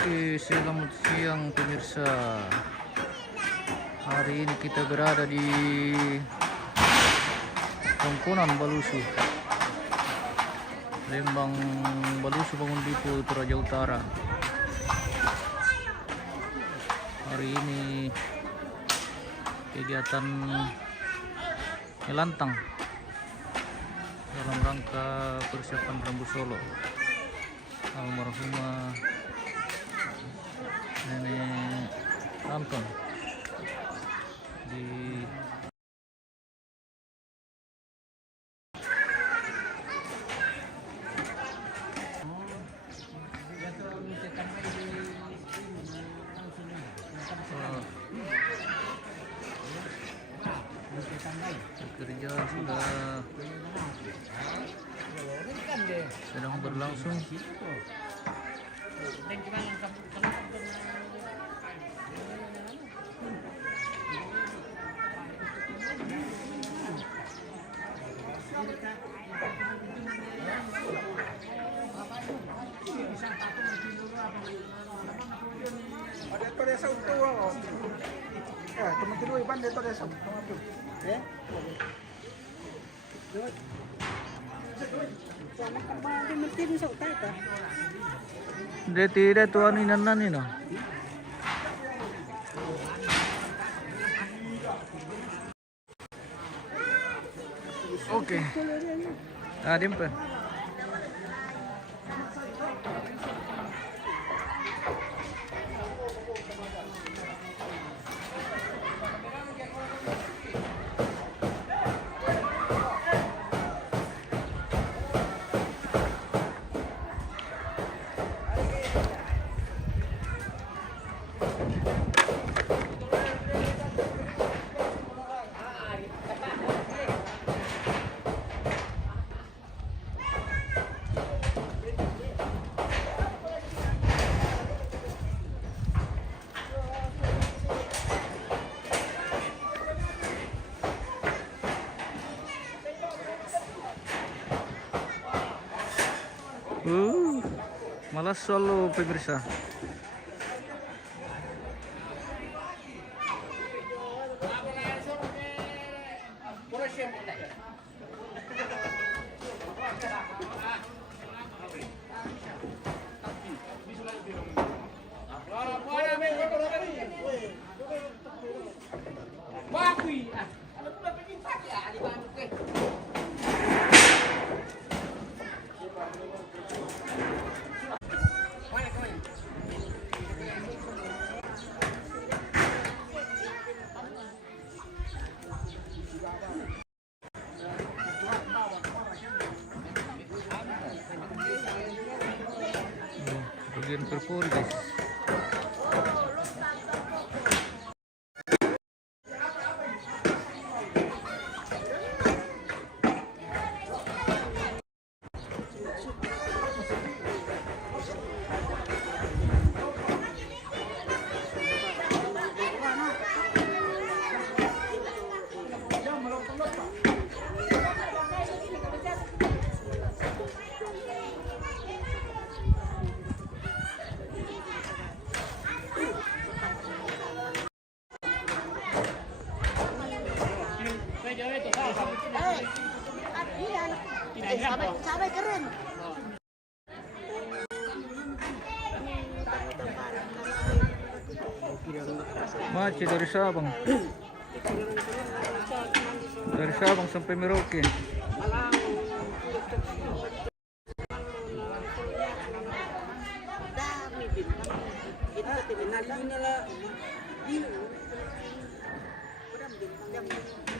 Oke, selamat siang pemirsa. Hari ini kita berada di Tongkonan Balusu, Lembang Balusu, Bangun Dipo, Toraja Utara. Hari ini kegiatan melantang dalam rangka persiapan Rambu Solo almarhumah Nenek Anton di kerja sedang berlangsung. Dito desa uto ako. Tumatilo iban dito desa. Tidak tuan inanan ini. Oke. Tadi empat. Malah Solo pemirsa. Bagian perpuri guys. Sampai keren. Macet dari Sabang. Dari Sabang sampai Merauke. Dami